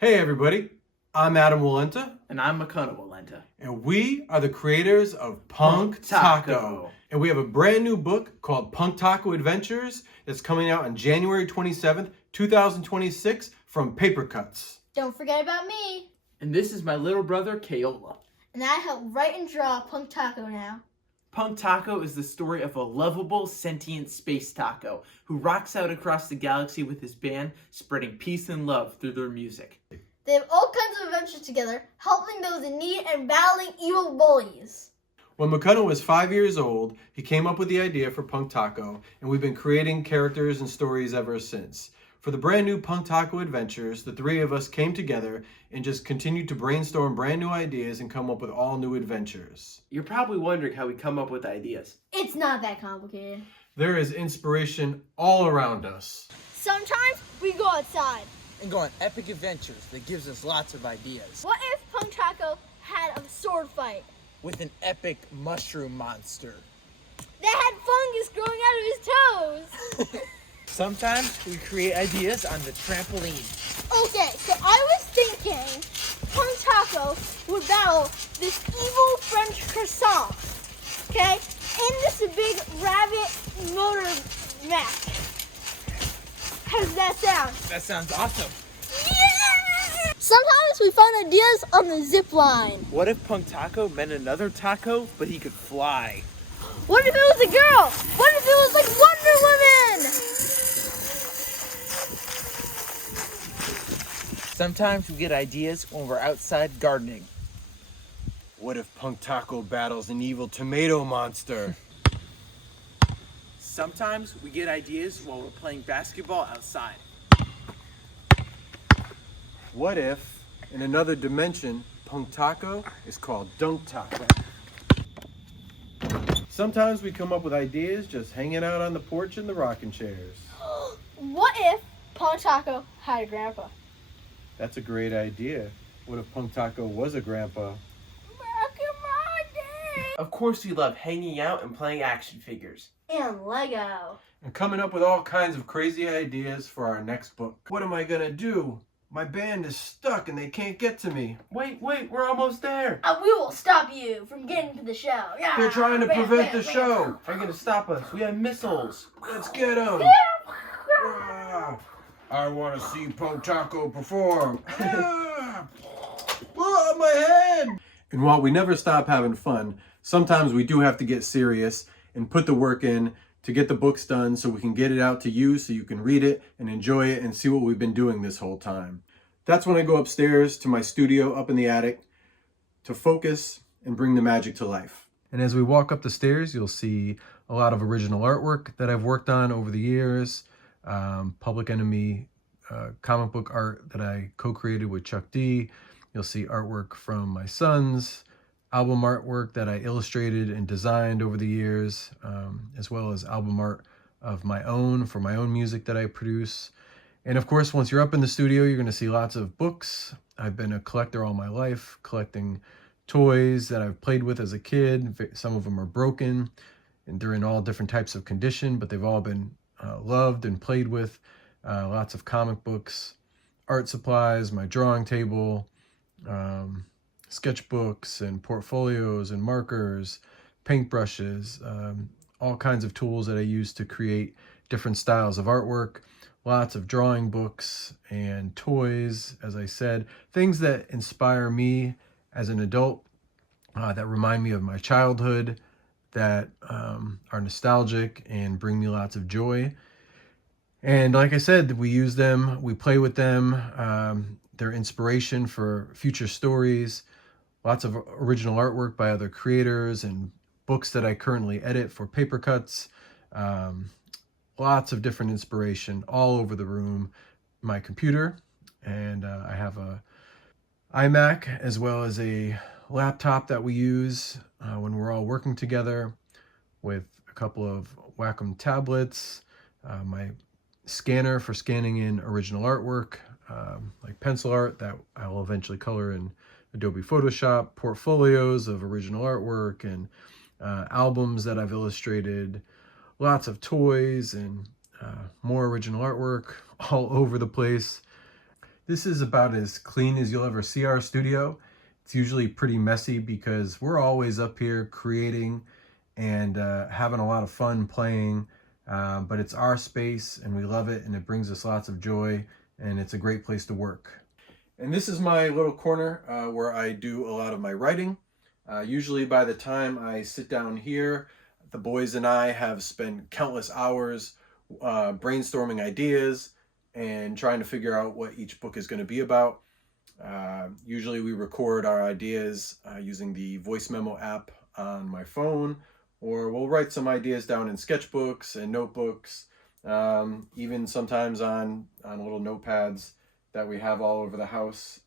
Hey everybody, I'm Adam Wallenta, And I'm Makana Wallenta. and we are the creators of Punk Taco. And we have a brand new book called Punk Taco Adventures that's coming out on January 27th, 2026 from Paper Cuts. Don't forget about me. And this is my little brother, Keola. And I help write and draw Punk Taco now. Punk Taco is the story of a lovable, sentient space taco who rocks out across the galaxy with his band, spreading peace and love through their music. They have all kinds of adventures together, helping those in need and battling evil bullies. When Makana was 5 years old, he came up with the idea for Punk Taco, and we've been creating characters and stories ever since. For the brand new Punk Taco Adventures, the three of us came together and just continued to brainstorm brand new ideas and come up with all new adventures. You're probably wondering how we come up with ideas. It's not that complicated. There is inspiration all around us. Sometimes we go outside. And go on epic adventures that gives us lots of ideas. What if Punk Taco had a sword fight With an epic mushroom monster. that had fungus growing out of his toes? Sometimes we create ideas on the trampoline. Okay, so I was thinking Punk Taco would battle this evil French croissant, okay, in this big rabbit motor mech. How does that sound? That sounds awesome. Yeah! Sometimes we find ideas on the zip line. What if Punk Taco meant another taco, but he could fly? What if it was a girl? What if it was like Wonder Woman? Sometimes we get ideas when we're outside gardening. What if Punk Taco battles an evil tomato monster? Sometimes we get ideas while we're playing basketball outside. What if, in another dimension, Punk Taco is called Dunk Taco? Sometimes we come up with ideas just hanging out on the porch in the rocking chairs. What if Punk Taco had a grandpa? That's a great idea. What if Punk Taco was a grandpa? Back in my day. Of course, we love hanging out and playing action figures. And Lego. And coming up with all kinds of crazy ideas for our next book. What am I gonna do? My band is stuck and they can't get to me. Wait, we're almost there. We will stop you from getting to the show. Yeah. They're trying to prevent the show. They're gonna stop us. We have missiles. Let's get them. I want to see Punk Taco perform. My head. And while we never stop having fun, sometimes we do have to get serious and put the work in to get the books done so we can get it out to you so you can read it and enjoy it and see what we've been doing this whole time. That's when I go upstairs to my studio up in the attic to focus and bring the magic to life. And as we walk up the stairs, you'll see a lot of original artwork that I've worked on over the years. Public Enemy comic book art that I co-created with Chuck D. You'll see artwork from my sons, album artwork that I illustrated and designed over the years, as well as album art of my own for my own music that I produce. And of course, once you're up in the studio, you're going to see lots of books. I've been a collector all my life, collecting toys that I've played with as a kid. Some of them are broken and they're in all different types of condition, but they've all been loved and played with. Lots of comic books, art supplies, my drawing table, sketchbooks and portfolios and markers, paintbrushes, all kinds of tools that I use to create different styles of artwork, lots of drawing books and toys, as I said, things that inspire me as an adult, that remind me of my childhood, that are nostalgic and bring me lots of joy. And like I said, we use them, we play with them. They're inspiration for future stories, lots of original artwork by other creators and books that I currently edit for Paper Cuts. Lots of different inspiration all over the room. My computer, and I have a iMac as well as a laptop that we use when we're all working together, with a couple of Wacom tablets, my scanner for scanning in original artwork, like pencil art that I will eventually color in Adobe Photoshop, portfolios of original artwork, and albums that I've illustrated, lots of toys and more original artwork all over the place. This is about as clean as you'll ever see our studio. It's usually pretty messy because we're always up here creating and having a lot of fun playing, but it's our space and we love it and it brings us lots of joy and it's a great place to work. And this is my little corner where I do a lot of my writing. Usually by the time I sit down here, the boys and I have spent countless hours brainstorming ideas and trying to figure out what each book is going to be about. Usually we record our ideas using the voice memo app on my phone, or we'll write some ideas down in sketchbooks and notebooks, even sometimes on little notepads that we have all over the house,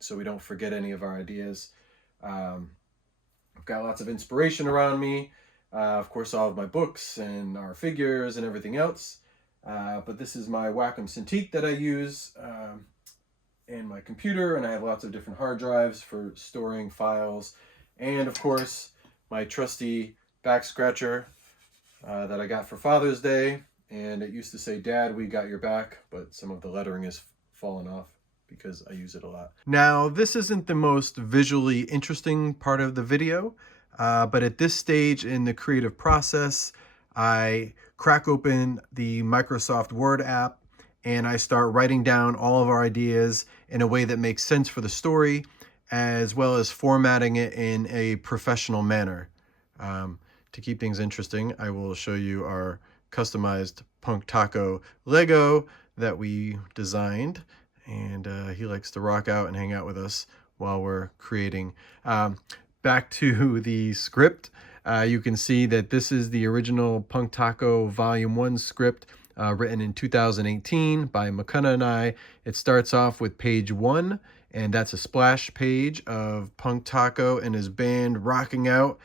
so we don't forget any of our ideas. I've got lots of inspiration around me, of course all of my books and our figures and everything else, but this is my Wacom Cintiq that I use and my computer, and I have lots of different hard drives for storing files, and of course my trusty back scratcher that I got for Father's Day, and it used to say, "Dad, we got your back," but some of the lettering is fallen off because I use it a lot. Now, this isn't the most visually interesting part of the video, but at this stage in the creative process, I crack open the Microsoft Word app and I start writing down all of our ideas in a way that makes sense for the story, as well as formatting it in a professional manner. To keep things interesting, I will show you our customized Punk Taco Lego that we designed, and he likes to rock out and hang out with us while we're creating. Back to the script, you can see that this is the original Punk Taco Volume 1 script, written in 2018 by Makana and I. It starts off with page 1, and that's a splash page of Punk Taco and his band rocking out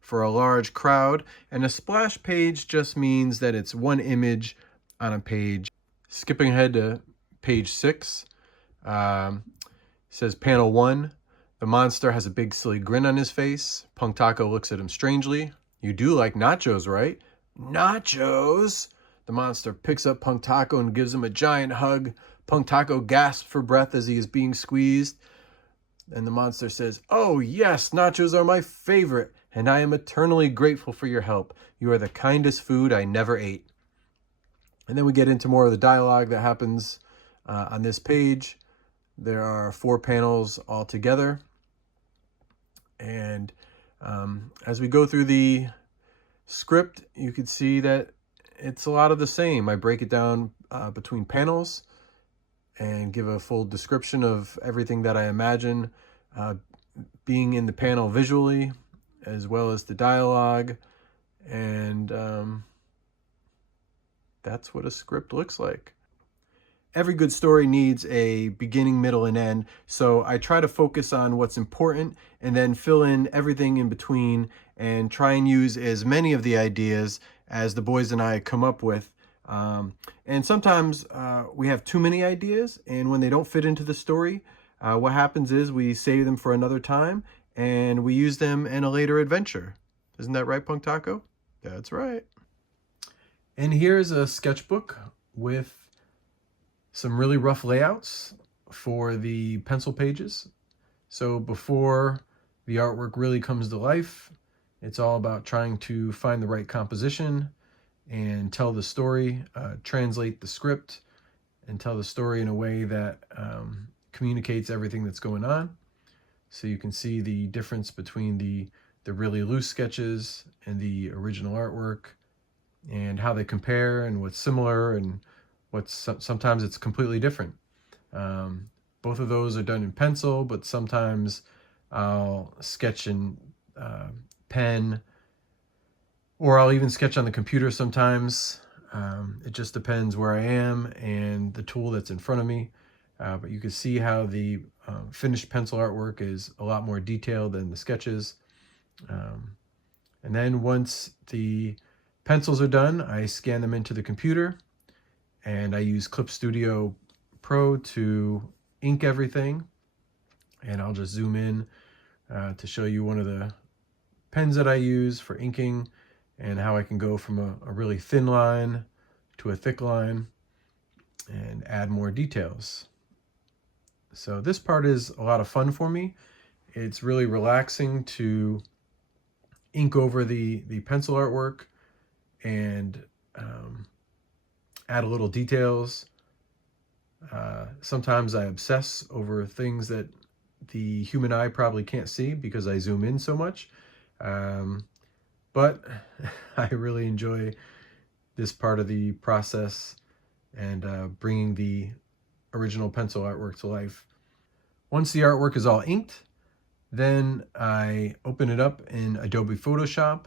for a large crowd. And a splash page just means that it's one image on a page. Skipping ahead to page 6, says panel 1. The monster has a big silly grin on his face. Punk Taco looks at him strangely. "You do like nachos, right?" "Nachos?" The monster picks up Punk Taco and gives him a giant hug. Punk Taco gasps for breath as he is being squeezed. And the monster says, "Oh yes, nachos are my favorite, and I am eternally grateful for your help. You are the kindest food I never ate." And then we get into more of the dialogue that happens on this page. There are 4 panels altogether. And as we go through the script, you can see that it's a lot of the same. I break it down between panels and give a full description of everything that I imagine being in the panel visually, as well as the dialogue. And that's what a script looks like. Every good story needs a beginning, middle, and end, so I try to focus on what's important and then fill in everything in between and try and use as many of the ideas as the boys and I come up with. And sometimes we have too many ideas, and when they don't fit into the story, what happens is we save them for another time and we use them in a later adventure. Isn't that right, Punk Taco? That's right. And here's a sketchbook with some really rough layouts for the pencil pages. So before the artwork really comes to life, it's all about trying to find the right composition and tell the story, translate the script, and tell the story in a way that communicates everything that's going on. So you can see the difference between the really loose sketches and the original artwork, and how they compare and what's similar and what's sometimes it's completely different. Both of those are done in pencil, but sometimes I'll sketch in pen, or I'll even sketch on the computer sometimes. It just depends where I am and the tool that's in front of me. But you can see how the finished pencil artwork is a lot more detailed than the sketches. And then once the pencils are done, I scan them into the computer, and I use Clip Studio Pro to ink everything. And I'll just zoom in to show you one of the pens that I use for inking and how I can go from a really thin line to a thick line and add more details. So this part is a lot of fun for me. It's really relaxing to ink over the pencil artwork and add a little details. Sometimes I obsess over things that the human eye probably can't see because I zoom in so much. But I really enjoy this part of the process and bringing the original pencil artwork to life. Once the artwork is all inked, then I open it up in Adobe Photoshop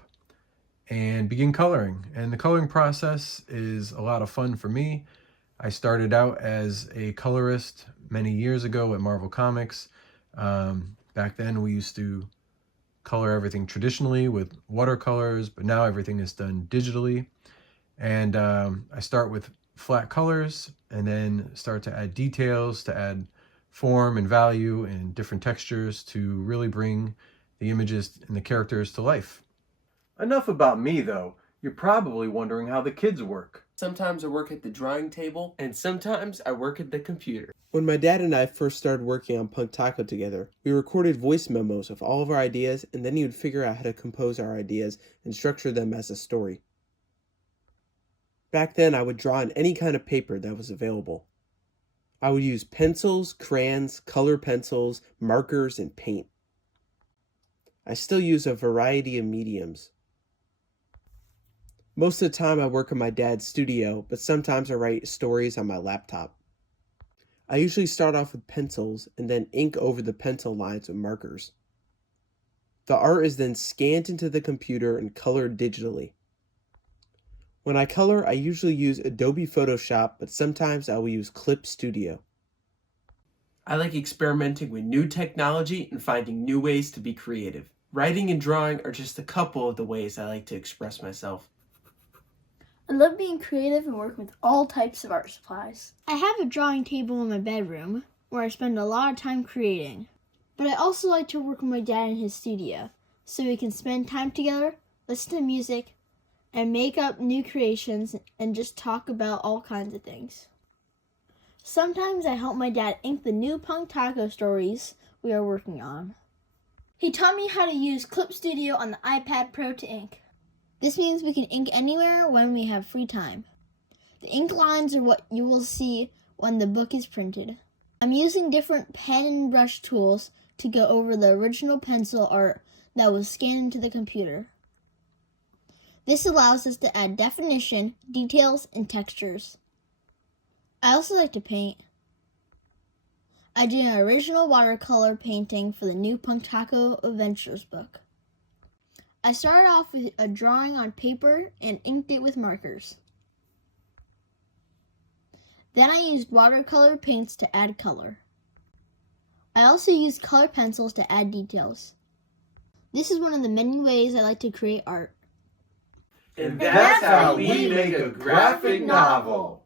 and begin coloring. And the coloring process is a lot of fun for me. I started out as a colorist many years ago at Marvel Comics. Back then we used to color everything traditionally with watercolors, but now everything is done digitally. And I start with flat colors and then start to add details, to add form and value and different textures to really bring the images and the characters to life. Enough about me though. You're probably wondering how the kids work. Sometimes I work at the drawing table, and sometimes I work at the computer. When my dad and I first started working on Punk Taco together, we recorded voice memos of all of our ideas, and then he would figure out how to compose our ideas and structure them as a story. Back then, I would draw on any kind of paper that was available. I would use pencils, crayons, color pencils, markers, and paint. I still use a variety of mediums. Most of the time I work in my dad's studio, but sometimes I write stories on my laptop. I usually start off with pencils and then ink over the pencil lines with markers. The art is then scanned into the computer and colored digitally. When I color, I usually use Adobe Photoshop, but sometimes I will use Clip Studio. I like experimenting with new technology and finding new ways to be creative. Writing and drawing are just a couple of the ways I like to express myself. I love being creative and working with all types of art supplies. I have a drawing table in my bedroom where I spend a lot of time creating. But I also like to work with my dad in his studio so we can spend time together, listen to music, and make up new creations and just talk about all kinds of things. Sometimes I help my dad ink the new Punk Taco stories we are working on. He taught me how to use Clip Studio on the iPad Pro to ink. This means we can ink anywhere when we have free time. The ink lines are what you will see when the book is printed. I'm using different pen and brush tools to go over the original pencil art that was scanned into the computer. This allows us to add definition, details, and textures. I also like to paint. I did an original watercolor painting for the new Punk Taco Adventures book. I started off with a drawing on paper and inked it with markers. Then I used watercolor paints to add color. I also used color pencils to add details. This is one of the many ways I like to create art. And that's how we make a graphic novel.